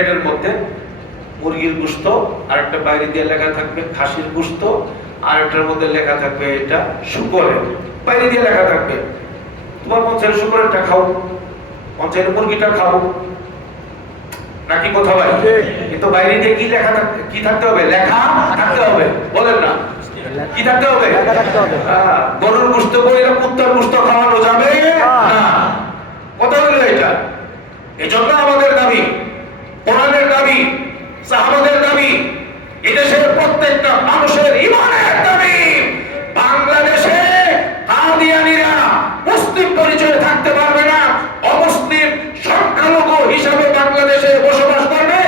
প্যাকেটের মধ্যে মুরগির গোশত, আরেকটা বাইরে দিয়ে লেখা থাকবে খাসির গোশত, আরেকটার মধ্যে লেখা থাকবে এটা শুকরের, বাইরে দিয়ে লেখা থাকবে। তোমার মন চাইলে শুকরেরটা খাও, মন চাইলে মুরগিটা খাও, নাকি কোথাও ভাই? কিন্তু বাইরে দিয়ে কি লেখা কি থাকতে হবে? লেখা থাকতে হবে, বলেন না কি থাকতে হবে? গরুর গোশত কইরা কুত্তার গোশত খাওয়ানো যাবে না, কথা হলো এটা। এজন্য আমাদের দাবি, কোরআনের দাবি, সাহাবাদের দাবি, এদেশের প্রত্যেকটা মানুষের ঈমানের দাবি, বাংলাদেশে কাদিয়ানীরা মুসলিম পরিচয়ে থাকতে পারবে না, অমুসলিম সংখ্যালঘু হিসাবে বাংলাদেশে বসবাস করবে,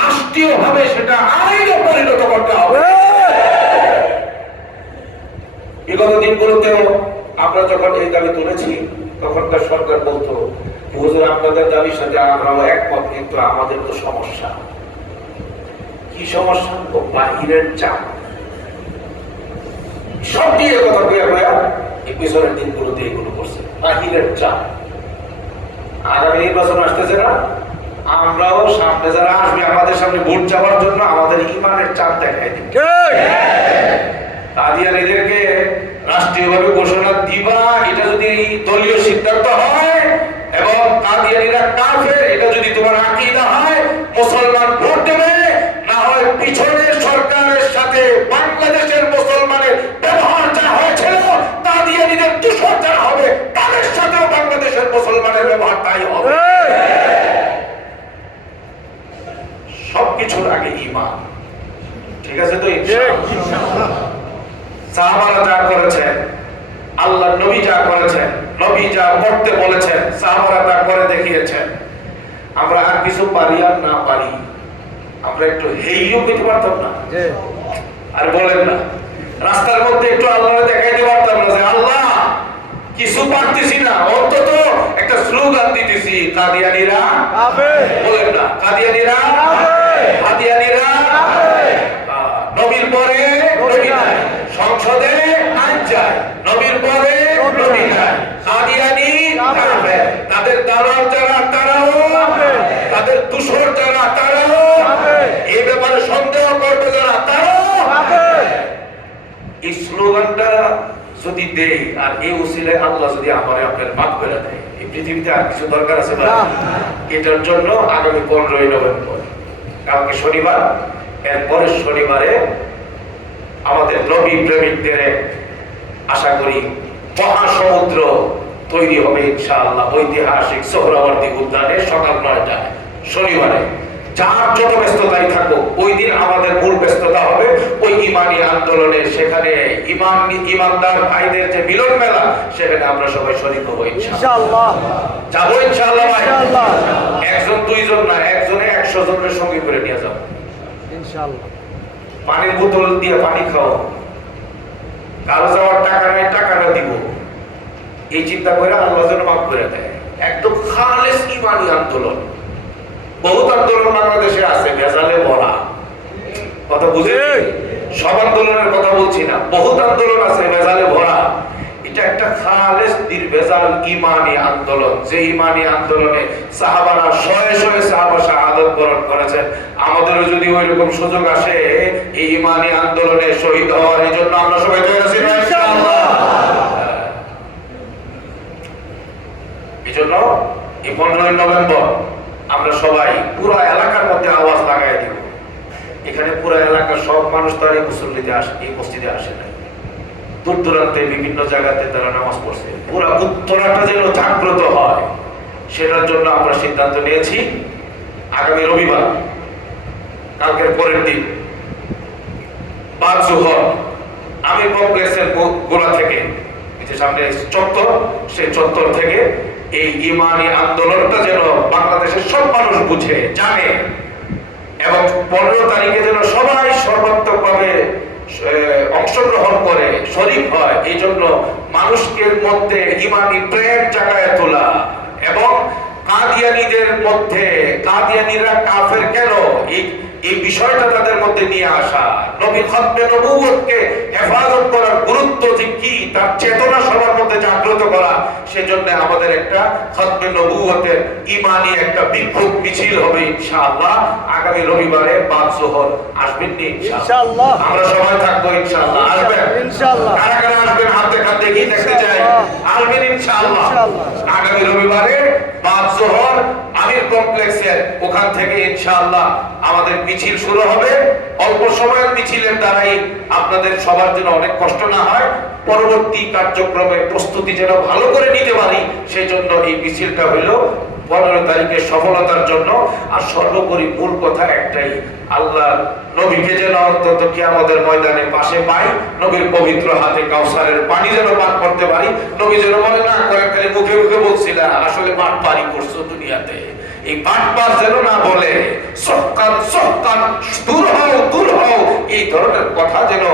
রাষ্ট্রীয়ভাবে সেটা আইনে পরিণত করতে হবে। বিগত দিনগুলোতেও আমরা যখন এই দাবি তুলেছি, তখনকার সরকার বলতো, হুজুর আপনাদের দাবির সাথে আমরাও একমত, কিন্তু আমাদের তো সমস্যা। কি সমস্যা? বাহিরের চাপ। সব দিয়ে কথা বইয়া এই পিছনের দিনগুলোতে এগুলো করছে, বাহিরের চাপ। আগামী নির্বাচন আসতেছে না, আমরাও সামনে যারা আসবে আমাদের সামনে ভোট চাওয়ার জন্য আমাদের ঈমানের চাপ দেখাই দিই। কাদিয়ানীদেরকে রাষ্ট্রীয়ভাবে ঘোষণা দিবা, এটা যদি দলীয় সিদ্ধান্ত হয় এবং কাদিয়ানীরা কাফের এটা যদি তোমার আকীদা হয়, মুসলমান ভোট দেবে, না হয় পিছনের সরকারের সাথে বাংলাদেশের মুসলমানের ব্যবহার যা হয়েছিল, কাদিয়ানীদের দূষণ যারা হবে তাদের সাথেও বাংলাদেশের মুসলমানের ব্যবহার তাই হবে। সবকিছুর আগে ঈমান, ঠিক আছে তো? ইনশাআল্লাহ। সাহাবারা যা করেছেন, আল্লাহ নবী যা করেছেন, নবী যা করতে বলেছেন, সাহাবারা তা করে দেখিয়েছেন। আমরা আর কিছু পারি আর না পারি, আমরা একটু হেইও পেতে পারতাম না? আর বলেন না, রাস্তার মধ্যে একটু আল্লাহরে দেখাইতে পারতাম না যে আল্লাহ কিছু পারতেছি না, অন্তত একটা স্লোগান দিতেছি, কাদিয়ানীরা বলেন না, কাদিয়ানীরা, কাদিয়ানীরা নবীর পরে নবী নাই, সংসদে আইন চায়, নবীর পরে নবী নাই, কাদিয়ানী কাফের, তাদের দালাল যারা তারাও, তাদের দূষর যারা তারাও, এই ব্যাপারে সন্দেহ করবে যারা তারাও। এই স্লোগানটা যদি দেই আর এই উসিলায় আল্লাহ যদি আমারে আপনার মাফ করে দেয়, এই পৃথিবীতে আর কিছু দরকার আছে না? এটার জন্য আগামী 15ই নভেম্বর, কালকে শনিবার, এরপরের শনিবারে আমাদের নবী প্রেমিকদের আশা করি মহাসমুদ্র তৈরি হবে ইনশাআল্লাহ, ঐতিহাসিক সোহরাওয়ার্দী উদ্যানে সকাল 9টায় শনিবারে। যার যত ব্যস্ততাই থাকো, ওই দিন আমাদের মূল ব্যস্ততা হবে ওই ইমানি আন্দোলনে। সেখানে ইমানদার ভাইদের যে মিলন মেলা, সেখানে আমরা সবাই শরীক হবো ইনশাআল্লাহ। যাবো ইনশাআল্লাহ ভাই, একজন দুইজন না, একজনে 100 জনের সঙ্গে করে নিয়ে যাবো ইনশাআল্লাহ। পানির বোতল দিয়ে পানি খাও, কারো যাওয়ার টাকা নাই, টাকাটা দিব, এই চিন্তা করে আল্লাহ যেন মাফ করে দেয়। একদম খালেস ইমানি আন্দোলন। বহুত আন্দোলন বাংলাদেশে আছে ভেজালে ভরা, কথা বুঝে? সব আন্দোলনের কথা বলছি না, বহুত আন্দোলন আছে ভেজালে ভরা। এটা একটা খালেস নির্ভেজাল ইমানি আন্দোলন, যে ইমানি আন্দোলনে সাহাবারা শয়ে শয়ে সাহাবা শাহাদাত বরণ করেছেন। আমাদেরও যদি ওই রকম সুযোগ আসে এই ইমানি আন্দোলনে শহীদ হওয়ার, এই জন্য আমরা সবাই তৈরি আছি ইনশাআল্লাহ। এই জন্য এই 15ই নভেম্বর আমরা সবাই পুরো এলাকার মধ্যে আওয়াজ লাগাই দিব। এখানে পুরো এলাকার সব মানুষ তো আর এই মুসল্লিতে আসে, এই মসজিদে আসে না, দূর দূরান্তে বিভিন্ন জায়গাতে তারা নামাজ পড়ছে। পুরো উত্তরাটা যেন জাগ্রত হয়, সেটার জন্য আমরা সিদ্ধান্ত নিয়েছি আগামী রবিবার, কালকের পরের দিন বাদ-জোহর আমির কমপ্লেক্সের গোড়া থেকে, যে সামনে চত্বর, সেই চত্বর থেকে এই ইমানি আন্দোলনটা যেন বাংলাদেশের সব মানুষ বুঝে জানে, এবং 15 তারিখে যেন সবাই সর্বাত্মকভাবে অংশগ্রহণ করে শরীক হয়। এই জন্য মানুষকে মধ্যে ইমানি প্রেম জাগায় তোলা এবং কাদিয়ানীদের মধ্যে কাদিয়ানীরা কাফের কেন, এই বিষয়টা তাদের মধ্যে নিয়ে আসা, নবী খতমে নবুয়তকে হেফাজত করার গুরুত্ব যে কি তার চেতনা সবার মধ্যে জাগ্রত করা, সেজন্য আমাদের একটা খতমে নবুয়তের ঈমানি একটা বিক্ষোভ মিছিল হবে ইনশাআল্লাহ আগামী রবিবারে বাদ জোহর। আসবেন নি ইনশাআল্লাহ? আমরা সবাই থাকবো ইনশাআল্লাহ। আসবেন ইনশাআল্লাহ? কারা কারা আসবেন হাতে হাত দেখি দেখতে চাই। আসবেন ইনশাআল্লাহ? আগামী রবিবারে বাদ জোহর আমির কমপ্লেক্সের ওখান থেকে ইনশাআল্লাহ আমাদের মিছিল শুরু হবে। অল্প সময়ের মিছিলের দ্বারাই আপনাদের সবার জন্য অনেক কষ্ট না হয়, পরবর্তী কার্যক্রমের প্রস্তুতি যেন ভালো করে নিতে পারি, সেই জন্য এই মিছিলটা হইল 15 তারিখের সফলতার জন্য। আর সর্বোপরি মূল কথা একটাই, আল্লাহ নবীকে যেন অন্তত কিয়ামতের ময়দানে পাশে পাই, নবীর পবিত্র হাতে কাউসারের পানি যেন পান করতে পারি। নবী যেন মনে না করে খালি মুখে মুখে বলছিলা, আসলে পাট পারি করছো দুনিয়াতে। এই বাটপার যেন না বলে সক্কান সক্কান দূর হও দূর হও, এই ধরনের কথা যেন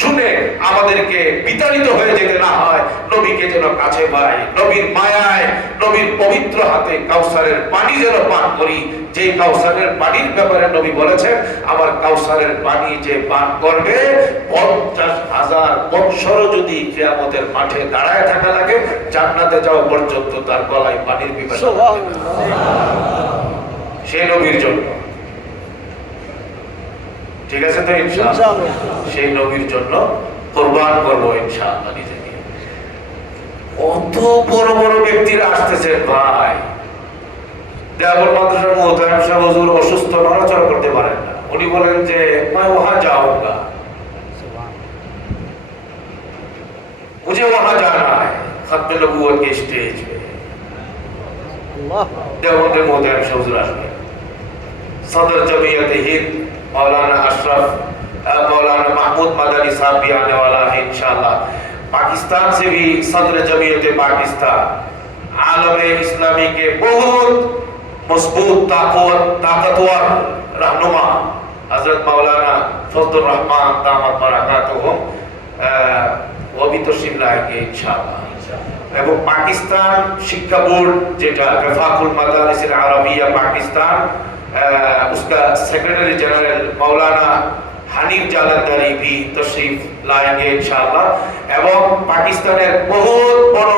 শুনে আমাদেরকে বিতাড়িত হয়ে যেতে না হয়। নবীকে যেন কাছে পাই, নবীর মায়ায়, নবীর পবিত্র হাতে কাউসারের পানি যেন পান করি। যে কাউসারের পানির ব্যাপারে নবী বলেছেন, আমার কাউসারের পানি যে পান করবে 50,000 বৎসর যদি কিয়ামতের মাঠে দাঁড়ায় থাকা লাগে, জান্নাতে যাওয়া পর্যন্ত তার গলায় পানির পিপাসা লাগবে না। সেই নবীর জন্য, ঠিক আছে তো ইনশাআল্লাহ? সেই নবীর জন্য কুরবান করব ইনশাআল্লাহ নিজেকে। কত বড় বড় ব্যক্তিরা আসতেছেন ভাই। দেওবন্দ মাদ্রাসার মুহতারাম সাহেব হুজুর অসুস্থ, নড়াচড়া করতে পারেন না। উনি বলেন যে मैं वहां जाऊंगा, मुझे वहां जाना है खत्म नबूवत के स्टेज पे। देवबंद मुहताराम साहेब হুজুর আসবেন। सदर जमीयत हिंद मौलाना अशरफ मौलाना महमूद मदनी साहब भी आने वाला है इंशाअल्लाह। पाकिस्तान से भी सदर जमीयत पाकिस्तान आलम इस्लामी के बहुत मजबूत ताकतवर रहनुमा हजरत मौलाना फजलुर रहमान दामत बरकातुहुम वो भी तशरीफ लाएंगे इंशाअल्लाह। এবং পাকিস্তান শিক্ষা বোর্ড যেটা রফাকুল মাদারিসিল আরবিয়া পাকিস্তান, उसका सेक्रेटरी जनरल मौलाना হানিফ জালালদারি भी तशरीफ लाएंगे इंशाअल्लाह। এবং পাকিস্তানের বহুত বড়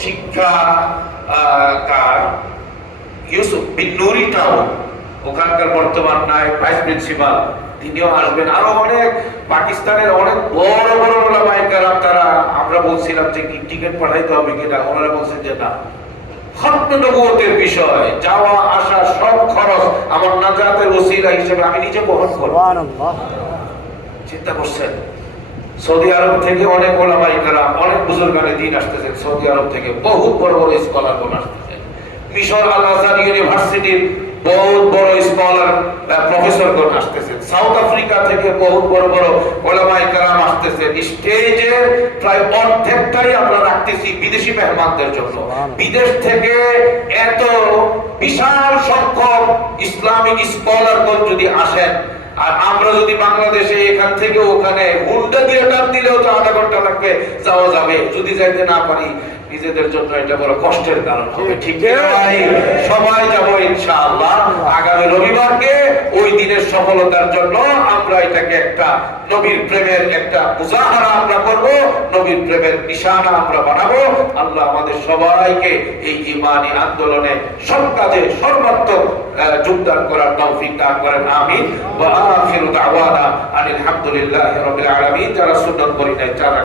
শিক্ষাকার ইউসুফ বিন নুরি টাউন, ওখানকার বর্তমান নায়েব ভাইস প্রিন্সিপাল, তিনিও আসবেন। আরো অনেক পাকিস্তানের অনেক বড় বড় ওলামায়ে কেরাম, তারা আমরা বলছিলাম যে কি টিকিট পাঠাইতে হবে কিনা, ওনারা বলছেন যে না, খতমে নবুয়তের বিষয় যাওয়া আসা সব খরচ আমার নাজাতের ওসিলা হিসেবে আমি নিজে বহন করব। সুবহানাল্লাহ। চিন্তা করছেন, সৌদি আরব থেকে অনেক ওলামায়ে কেরাম, অনেক বুজুর্গানে দ্বীন আসতেছেন। সৌদি আরব থেকে বহুত বড় বড় স্কলারগণ আসতেছেন। মিশর আল আজহার ইউনিভার্সিটির বহুত বড় স্কলার প্রফেসরগণ আসতেছেন। সাউথ আফ্রিকা থেকে বহুত বড় বড় ওলামায়ে কেরাম আসতেছেন। স্টেজের প্রায় অর্ধেকটাই আমরা রাখতেছি বিদেশি মেহমানদের জন্য। বিদেশ থেকে এত বিশাল সংখ্যক ইসলামিক স্কলারগণ যদি আসেন, আর আমরা যদি বাংলাদেশে এখান থেকে ওখানে হুন্ডা দিয়ে টান দিলেও তো আধা ঘন্টা লাগবে, যাওয়া যাবে। যদি যাইতে না পারি নিজেদের জন্য এটা বড় কষ্টের কারণ হবে। ঠিক ভাই? সবাই যাব ইনশাআল্লাহ আগামী রবিবারকে। ওই দিনের সফলতার জন্য আমরা এটাকে একটা নবীর প্রেমের একটা মুজাহারা আমরা করব, নবীর প্রেমের নিশানা আমরা বানাবো। আল্লাহ আমাদের সবাইকে এই ঈমানি আন্দোলনে সব কাজে সর্বাত্মক যোগদান করার তৌফিক দান করেন, আমিন। ওয়া আখিরু দাওয়ানা আলহামদুলিল্লাহি রাব্বিল আলামিন। যারা সুন্নাত পড়ি নাই, যারা